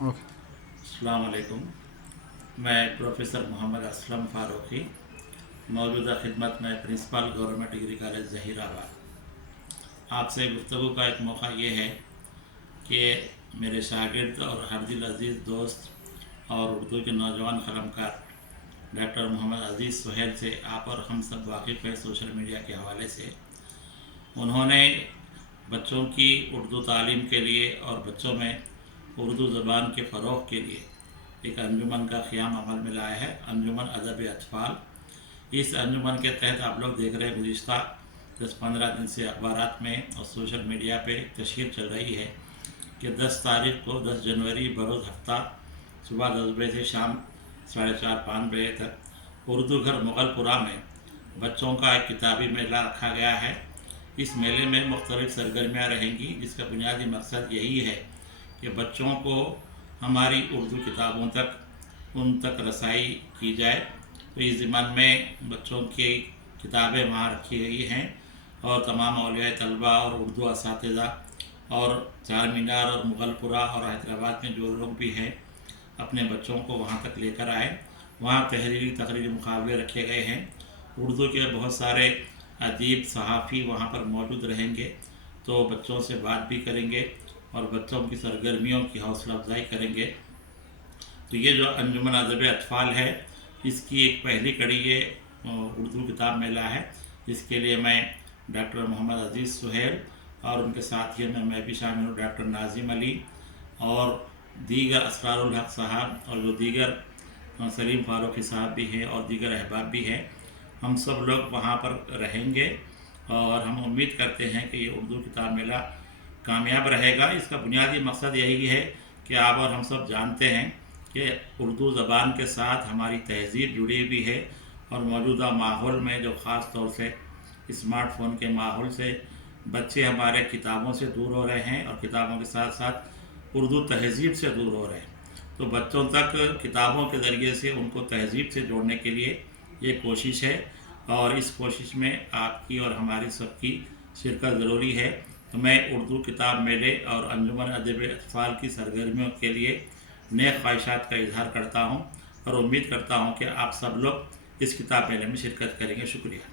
Okay. अस्सलाम वालेकुम। मैं प्रोफेसर मोहम्मद असलम फ़ारूक़ी मौजूदा खिदमत में principal government degree college Zaheerabad. आपसे गुफ्तगू का एक मौका ये है कि मेरे शागिर्द और हरदिल अज़ीज़ दोस्त और उर्दू के नौजवान कलमकार डॉक्टर मोहम्मद अज़ीज़ सुहेल से आप और हम सब वाकिफ़ हैं सोशल मीडिया के हवाले से। उन्होंने बच्चों की उर्दू तालीम के लिए और बच्चों में उर्दू ज़बान के फ़रोग़ के लिए एक अंजुमन का क़याम अमल में लाया है, अंजुमन अदब अतफ़ाल। इस अंजुमन के तहत आप लोग देख रहे हैं गुज़िश्ता 10-15 दिन से अखबारात में और सोशल मीडिया पे तशहीर चल रही है कि 10 तारीख़ को 10 जनवरी बरोज़ हफ्ता सुबह 10 बजे से शाम 4:30-5 बजे तक उर्दू घर मुग़लपुरा में बच्चों का एक किताबी मेला रखा गया है। इस मेले में मुख्तलिफ़ सरगर्मियाँ रहेंगी, जिसका बुनियादी मकसद यही है कि बच्चों को हमारी उर्दू किताबों तक उन तक रसाई की जाए। तो इस ज़िम्मन में बच्चों की किताबें वहाँ रखी गई हैं और तमाम औलिया तलबा और उर्दू असातिज़ा और चार मीनार और मुग़लपुरा और हैदराबाद में जो लोग भी हैं अपने बच्चों को वहाँ तक लेकर आए। वहाँ तहरीरी तकरीरी मुकाबले रखे गए हैं। उर्दू के बहुत सारे अदीब सहाफ़ी वहाँ पर मौजूद रहेंगे, तो बच्चों से बात भी करेंगे और बच्चों की सरगर्मियों की हौसला अफजाई करेंगे। तो ये जो अंजुमन अदब अतफ़ाल है, इसकी एक पहली कड़ी ये उर्दू किताब मेला है, जिसके लिए मैं डॉक्टर मोहम्मद अज़ीज़ सुहेल और उनके साथियों में मैं भी शामिल हूँ, डॉक्टर नाज़िम अली और दीगर असरारुल हक़ साहब और जो दीगर सलीम फ़ारूक़ी साहब भी हैं और दीगर अहबाब भी हैं। हम सब लोग वहाँ पर रहेंगे और हम उम्मीद करते हैं कि ये उर्दू किताब मेला कामयाब रहेगा। इसका बुनियादी मकसद यही है कि आप और हम सब जानते हैं कि उर्दू ज़बान के साथ हमारी तहज़ीब जुड़ी हुई है और मौजूदा माहौल में जो ख़ास तौर से स्मार्टफ़ोन के माहौल से बच्चे हमारे किताबों से दूर हो रहे हैं और किताबों के साथ साथ उर्दू तहज़ीब से दूर हो रहे हैं। तो बच्चों तक किताबों के ज़रिए से उनको तहज़ीब से जोड़ने के लिए ये कोशिश है और इस कोशिश में आपकी और हमारी सबकी शिरकत ज़रूरी है। तो मैं उर्दू किताब मेले और अंजुमन अदब अतफ़ाल की सरगर्मियों के लिए नेक ख्वाहिशात का इज़हार करता हूँ और उम्मीद करता हूँ कि आप सब लोग इस किताब मेले में शिरकत करेंगे। शुक्रिया।